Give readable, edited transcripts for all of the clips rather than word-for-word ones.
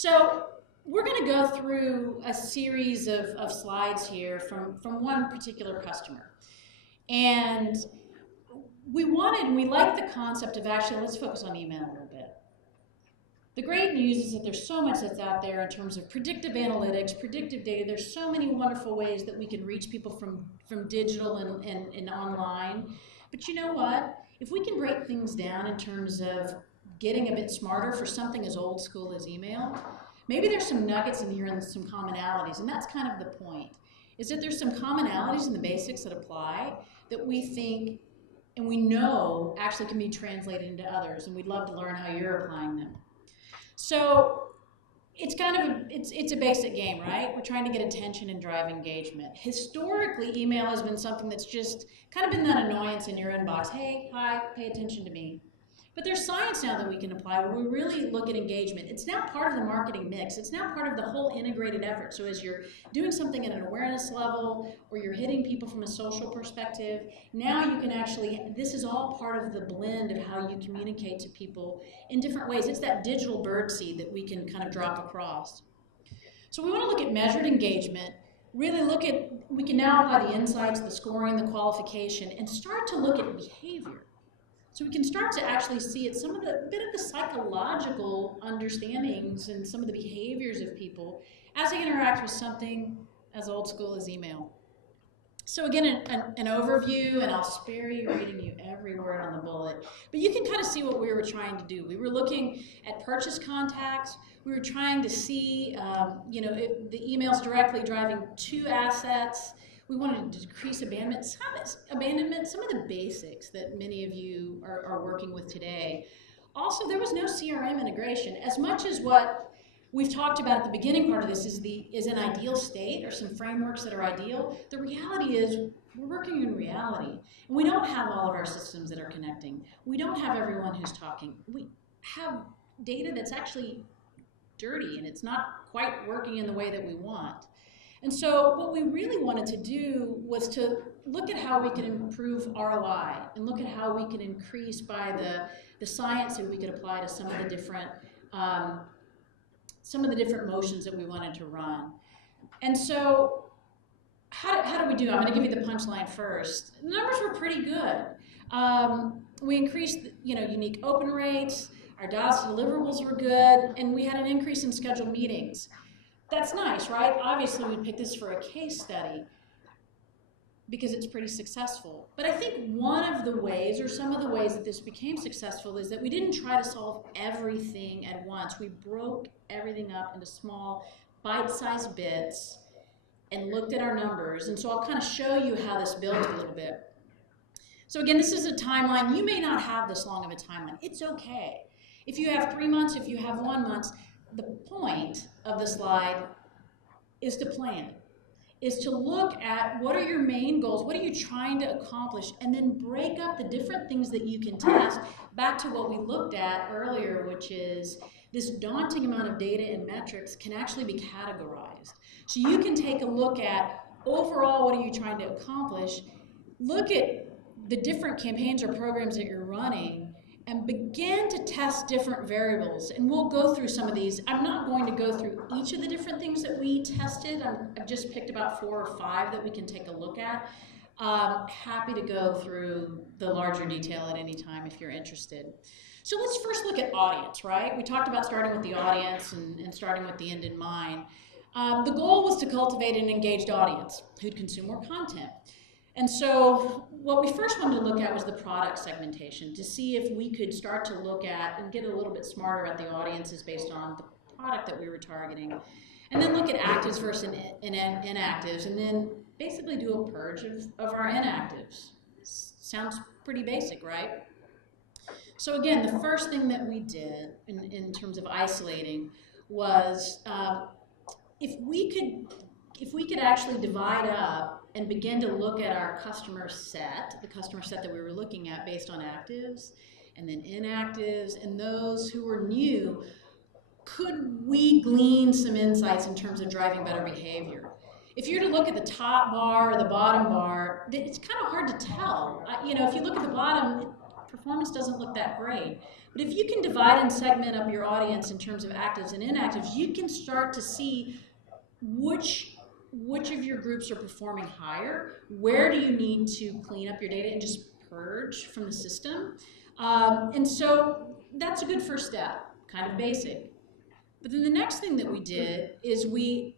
So we're going to go through a series of slides here from one particular customer. And we liked the concept of actually, let's focus on email a little bit. The great news is that there's so much that's out there in terms of predictive analytics, predictive data. There's so many wonderful ways that we can reach people from digital and online. But you know what? If we can break things down in terms of getting a bit smarter for something as old school as email, maybe there's some nuggets in here and some commonalities, and that's kind of the point, is that there's some commonalities in the basics that apply that we think and we know actually can be translated into others, and we'd love to learn how you're applying them. So it's kind of it's a basic game, right? We're trying to get attention and drive engagement. Historically, email has been something that's just kind of been that annoyance in your inbox. Hey, hi, pay attention to me. But there's science now that we can apply where we really look at engagement. It's now part of the marketing mix. It's now part of the whole integrated effort. So as you're doing something at an awareness level or you're hitting people from a social perspective, now you can actually, this is all part of the blend of how you communicate to people in different ways. It's that digital birdseed that we can kind of drop across. So we want to look at measured engagement, really look at, we can now apply the insights, the scoring, the qualification, and start to look at behavior. So we can start to actually see it, some of the bit of the psychological understandings and some of the behaviors of people as they interact with something as old school as email. So again, an overview, and I'll spare you reading you every word on the bullet, but you can kind of see what we were trying to do. We were looking at purchase contacts. We were trying to see, the emails directly driving to assets. We wanted to decrease abandonment, some of the basics that many of you are working with today. Also, there was no CRM integration. As much as what we've talked about at the beginning part of this is an ideal state or some frameworks that are ideal, the reality is we're working in reality. And we don't have all of our systems that are connecting. We don't have everyone who's talking. We have data that's actually dirty and it's not quite working in the way that we want. And so what we really wanted to do was to look at how we can improve ROI and look at how we can increase by the science that we could apply to some of the different motions that we wanted to run. And so how do we do? I'm going to give you the punchline first. The numbers were pretty good. We increased unique open rates, our DOS deliverables were good, and we had an increase in scheduled meetings. That's nice, right? Obviously, we'd pick this for a case study because it's pretty successful. But I think one of the ways, or some of the ways that this became successful is that we didn't try to solve everything at once. We broke everything up into small, bite-sized bits and looked at our numbers. And so I'll kind of show you how this built a little bit. So again, this is a timeline. You may not have this long of a timeline. It's okay. If you have 3 months, if you have 1 month, the point of the slide is to plan, is to look at what are your main goals, what are you trying to accomplish, and then break up the different things that you can test back to what we looked at earlier, which is this daunting amount of data and metrics can actually be categorized. So you can take a look at overall what are you trying to accomplish, look at the different campaigns or programs that you're running, and begin to test different variables. And we'll go through some of these. I'm not going to go through each of the different things that we tested. I've just picked about 4 or 5 that we can take a look at. Happy to go through the larger detail at any time if you're interested. So let's first look at audience, right? We talked about starting with the audience and starting with the end in mind. The goal was to cultivate an engaged audience who'd consume more content. And so what we first wanted to look at was the product segmentation to see if we could start to look at and get a little bit smarter at the audiences based on the product that we were targeting. And then look at actives versus inactives, and then basically do a purge of our inactives. Sounds pretty basic, right? So again, the first thing that we did in terms of isolating was if we could actually divide up and begin to look at our customer set, the customer set that we were looking at based on actives and then inactives and those who were new, could we glean some insights in terms of driving better behavior? If you're to look at the top bar or the bottom bar, it's kind of hard to tell. If you look at the bottom, performance doesn't look that great. But if you can divide and segment up your audience in terms of actives and inactives, you can start to see which of your groups are performing higher, where do you need to clean up your data and just purge from the system. And so that's a good first step, kind of basic. But then the next thing that we did is we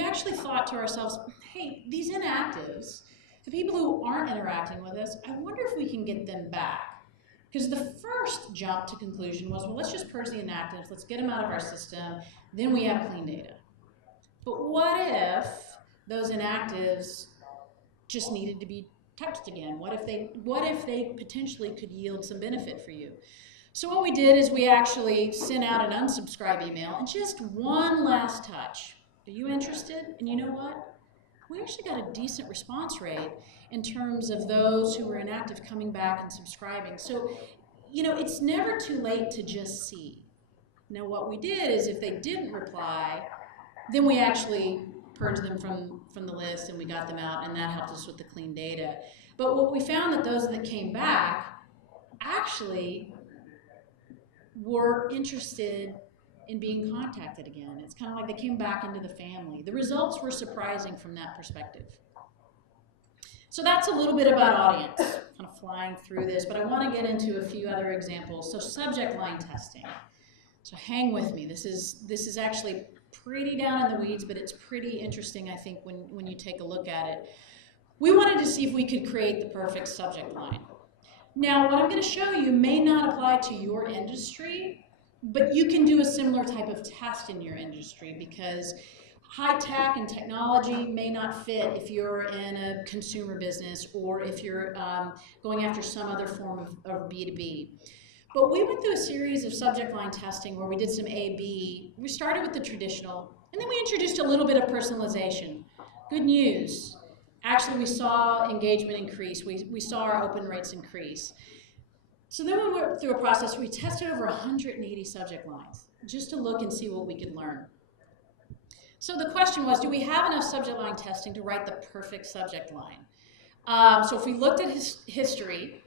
actually thought to ourselves, hey, these inactives, the people who aren't interacting with us, I wonder if we can get them back. Because the first jump to conclusion was, well, let's just purge the inactives, let's get them out of our system, then we have clean data. But what if those inactives just needed to be touched again? What if they potentially could yield some benefit for you? So what we did is we actually sent out an unsubscribe email and just one last touch. Are you interested? And you know what? We actually got a decent response rate in terms of those who were inactive coming back and subscribing. So, you know, it's never too late to just see. Now what we did is if they didn't reply, then we actually purged them from the list and we got them out, and that helped us with the clean data. But what we found that those that came back actually were interested in being contacted again. It's kind of like they came back into the family. The results were surprising from that perspective. So that's a little bit about audience, kind of flying through this, but I want to get into a few other examples. So subject line testing. So hang with me. This is actually pretty down in the weeds, but it's pretty interesting, I think, when you take a look at it. We wanted to see if we could create the perfect subject line. Now, what I'm going to show you may not apply to your industry, but you can do a similar type of test in your industry because high tech and technology may not fit if you're in a consumer business or if you're going after some other form of B2B. But we went through a series of subject line testing where we did some A/B. We started with the traditional, and then we introduced a little bit of personalization. Good news. Actually, we saw engagement increase. We saw our open rates increase. So then we went through a process where we tested over 180 subject lines just to look and see what we could learn. So the question was, do we have enough subject line testing to write the perfect subject line? So if we looked at history,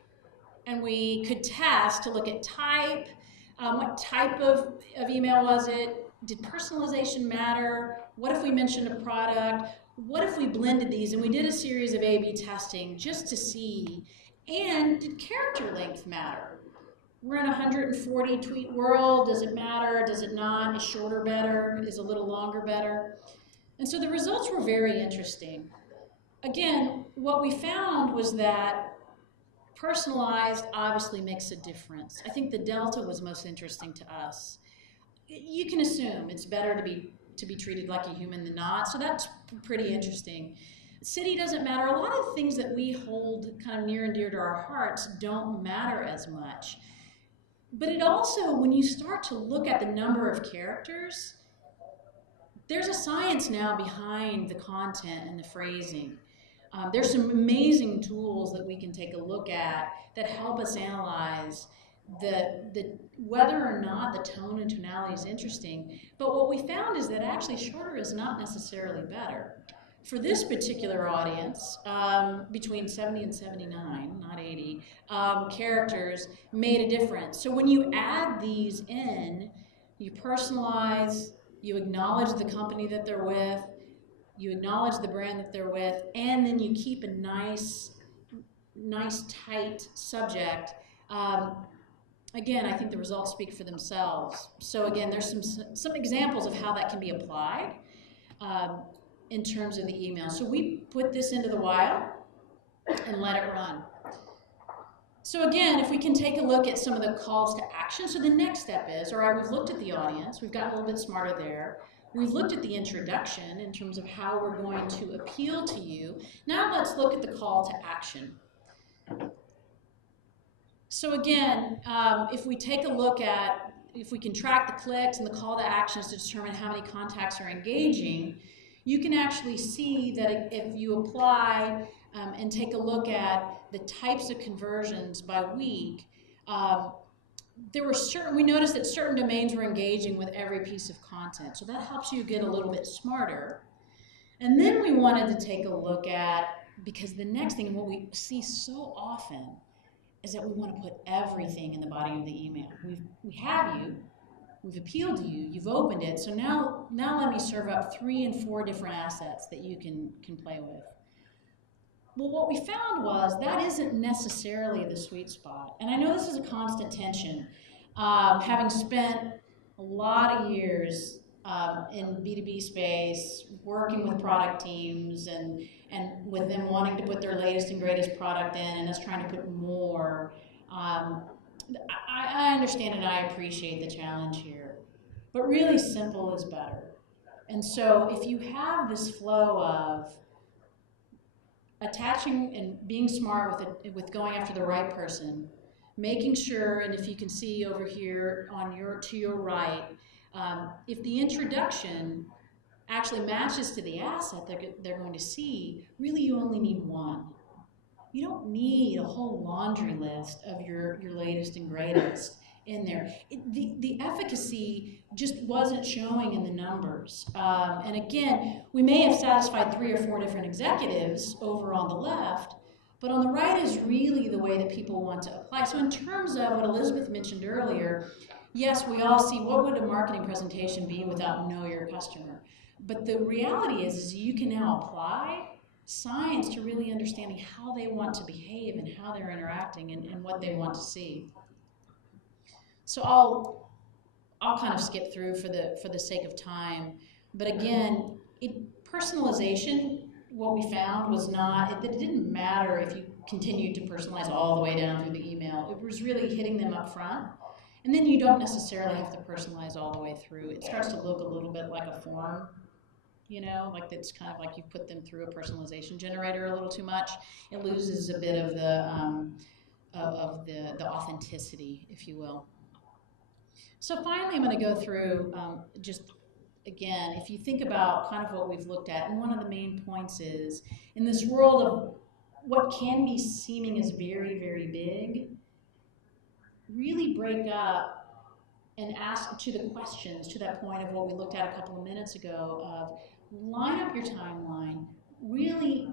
and we could test to look at type, what type of email was it? Did personalization matter? What if we mentioned a product? What if we blended these? And we did a series of A/B testing just to see, and did character length matter? We're in a 140 tweet world. Does it matter? Does it not? Is shorter better? Is a little longer better? And so the results were very interesting. Again, what we found was that personalized obviously makes a difference. I think the delta was most interesting to us. You can assume it's better to be treated like a human than not, so that's pretty interesting. City doesn't matter. A lot of things that we hold kind of near and dear to our hearts don't matter as much. But it also, when you start to look at the number of characters, there's a science now behind the content and the phrasing. There's some amazing tools that we can take a look at that help us analyze whether or not the tone and tonality is interesting. But what we found is that actually shorter is not necessarily better. For this particular audience, between 70 and 79, not 80, characters made a difference. So when you add these in, you personalize, you acknowledge the company that they're with, you acknowledge the brand that they're with, and then you keep a nice tight subject. Again, I think the results speak for themselves. So again, there's some examples of how that can be applied in terms of the email. So we put this into the wild and let it run. So again, if we can take a look at some of the calls to action. So the next step is, all right, we've looked at the audience, we've got a little bit smarter there. We've looked at the introduction in terms of how we're going to appeal to you. Now let's look at the call to action. So again, if we take a look at, if we can track the clicks and the call to actions to determine how many contacts are engaging, you can actually see that if you apply and take a look at the types of conversions by week, we noticed that certain domains were engaging with every piece of content. So that helps you get a little bit smarter. And then we wanted to take a look at, because the next thing, and what we see so often, is that we want to put everything in the body of the email. We have you, we've appealed to you, you've opened it, so now let me serve up 3 and 4 different assets that you can play with. Well, what we found was that isn't necessarily the sweet spot. And I know this is a constant tension. Having spent a lot of years in B2B space, working with product teams and with them wanting to put their latest and greatest product in and us trying to put more, I understand and I appreciate the challenge here. But really simple is better. And so if you have this flow of attaching and being smart with going after the right person, making sure, and if you can see over here on to your right, if the introduction actually matches to the asset they're going to see, really you only need one. You don't need a whole laundry list of your latest and greatest in there. The efficacy just wasn't showing in the numbers. And again, we may have satisfied 3 or 4 different executives over on the left, but on the right is really the way that people want to apply. So in terms of what Elizabeth mentioned earlier, yes, we all see what would a marketing presentation be without know your customer. But the reality is you can now apply science to really understanding how they want to behave and how they're interacting and what they want to see. So I'll kind of skip through for the sake of time. But again, personalization, what we found was not, it didn't matter if you continued to personalize all the way down through the email. It was really hitting them up front. And then you don't necessarily have to personalize all the way through. It starts to look a little bit like a form, you know, like it's kind of like you put them through a personalization generator a little too much. It loses a bit of the authenticity, if you will. So finally, I'm going to go through just, again, if you think about kind of what we've looked at, and one of the main points is, in this world of what can be seeming as very, very big, really break up and ask to the questions, to that point of what we looked at a couple of minutes ago, of line up your timeline, really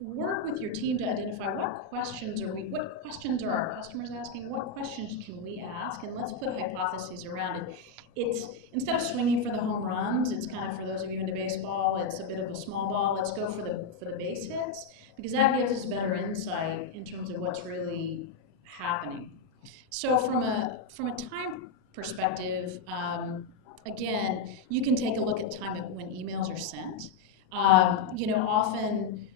work with your team to identify what questions are our customers asking, what questions can we ask, and let's put hypotheses around it. It's, instead of swinging for the home runs, it's kind of, for those of you into baseball, it's a bit of a small ball. Let's go for the base hits, because that gives us better insight in terms of what's really happening. So from a time perspective, again, you can take a look at time when emails are sent. You know, often,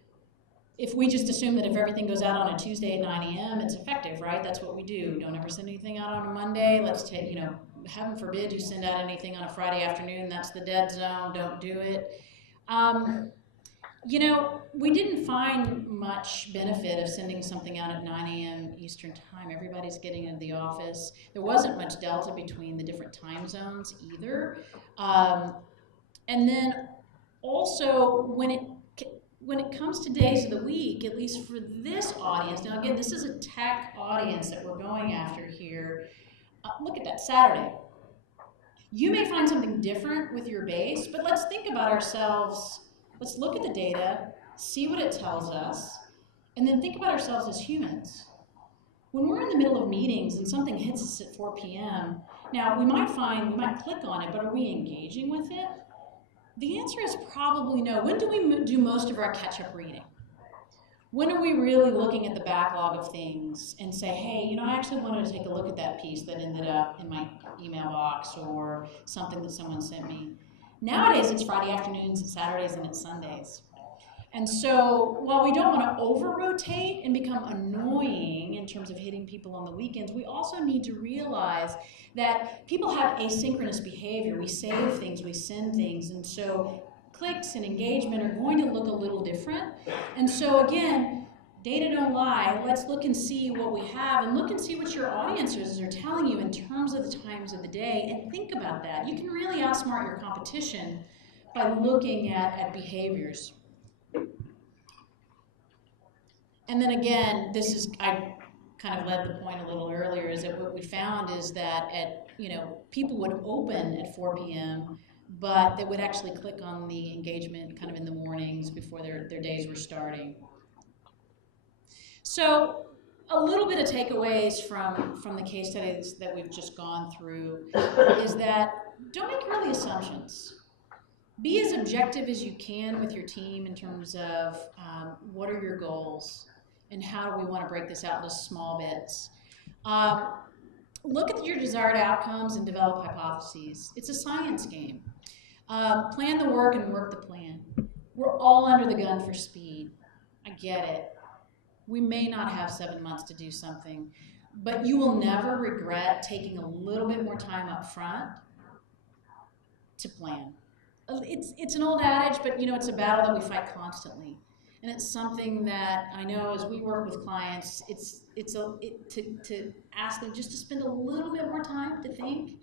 if we just assume that if everything goes out on a Tuesday at 9 a.m., it's effective, right? That's what we do. Don't ever send anything out on a Monday. Let's take, you know, heaven forbid you send out anything on a Friday afternoon. That's the dead zone. Don't do it. You know, we didn't find much benefit of sending something out at 9 a.m. Eastern time. Everybody's getting into the office. There wasn't much delta between the different time zones either. And then also, when it comes to days of the week, at least for this audience, now again, this is a tech audience that we're going after here. Look at that, Saturday. You may find something different with your base, but let's think about ourselves. Let's look at the data, see what it tells us, and then think about ourselves as humans. When we're in the middle of meetings and something hits us at 4 p.m., now we might click on it, but are we engaging with it? The answer is probably no. When do we do most of our catch-up reading? When are we really looking at the backlog of things and say, hey, you know, I actually wanted to take a look at that piece that ended up in my email box or something that someone sent me? Nowadays, it's Friday afternoons, it's Saturdays, and it's Sundays. And so while we don't want to over-rotate and become annoying in terms of hitting people on the weekends, we also need to realize that people have asynchronous behavior. We save things, we send things, and so clicks and engagement are going to look a little different. And so again, data don't lie. Let's look and see what we have, and look and see what your audiences are telling you in terms of the times of the day, and think about that. You can really outsmart your competition by looking at behaviors. And then again, this is, I kind of led the point a little earlier, is that what we found is that people would open at 4 p.m., but they would actually click on the engagement kind of in the mornings before their days were starting. So a little bit of takeaways from the case studies that we've just gone through is that don't make early assumptions. Be as objective as you can with your team in terms of what are your goals and how do we want to break this out into small bits. Look at your desired outcomes and develop hypotheses. It's a science game. Plan the work and work the plan. We're all under the gun for speed. I get it. We may not have 7 months to do something, but you will never regret taking a little bit more time up front to plan. It's an old adage, but it's a battle that we fight constantly. And it's something that I know as we work with clients, to ask them just to spend a little bit more time to think.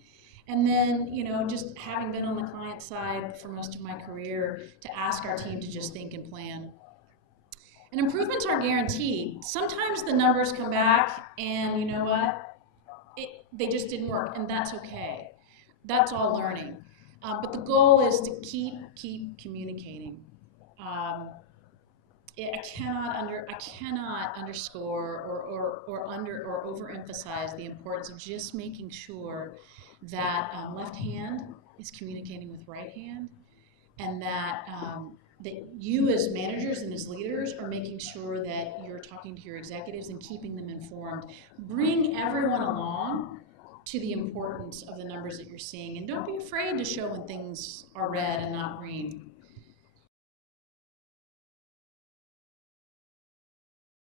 And then, just having been on the client side for most of my career, to ask our team to just think and plan. And improvements aren't guaranteed. Sometimes the numbers come back and you know what? They just didn't work, and that's okay. That's all learning. But the goal is to keep communicating. I cannot underscore or overemphasize the importance of just making sure that left hand is communicating with right hand, and that you as managers and as leaders are making sure that you're talking to your executives and keeping them informed. Bring everyone along to the importance of the numbers that you're seeing, and don't be afraid to show when things are red and not green.